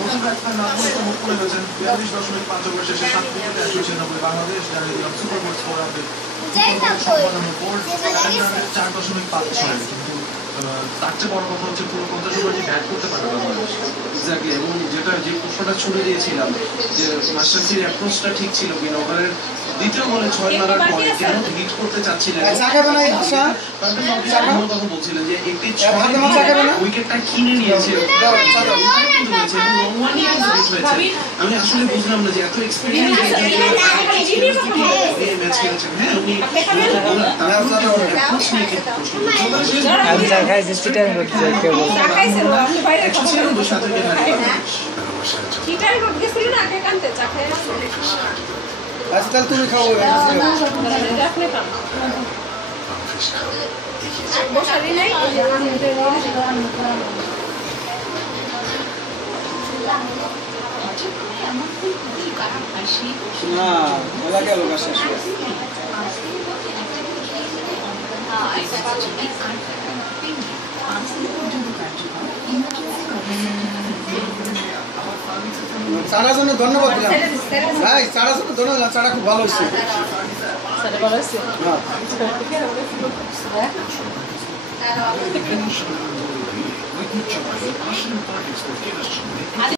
নতুন ব্যাটসম্যান নাজমুল মুখ করে হয়েছেন 42.5 ওভার শেষে 7 উইকেটে 196 বাংলাদেশ জানিয়ে দিলাম সুপার বোর্ড স্কোর আপডেট 4.56 কিন্তু তার চেয়ে বড় কথা হচ্ছে পুরো 50 ওভার ব্যাট করতে পারে বাংলাদেশ এক্স্যাক্টলি এবং যেটা যে প্রশ্নটা ছুড়ে দিয়েছিলাম যে মাশরাফির অ্যাপ্রোচটা ঠিক ছিল কিনা ওভারের দ্বিতীয় বলে 6 মারার পরে কেন হিট করতে চাচ্ছিলেন কথা বলছিলেন যে একটি উইকেটটা কিনে নিয়েছে আমি আসলে বুঝলাম না যে এত এক্সপেরিয়েন্স ম্যাচ খেলেছেন হ্যাঁ উনি আজকাল তুমি খাও না বলা গেল শেষ চারার জন্য ধন্যবাদ দিলাম ভাই চারার জন্য ধন্যবাদ চারা খুব ভালো হচ্ছে হ্যাঁ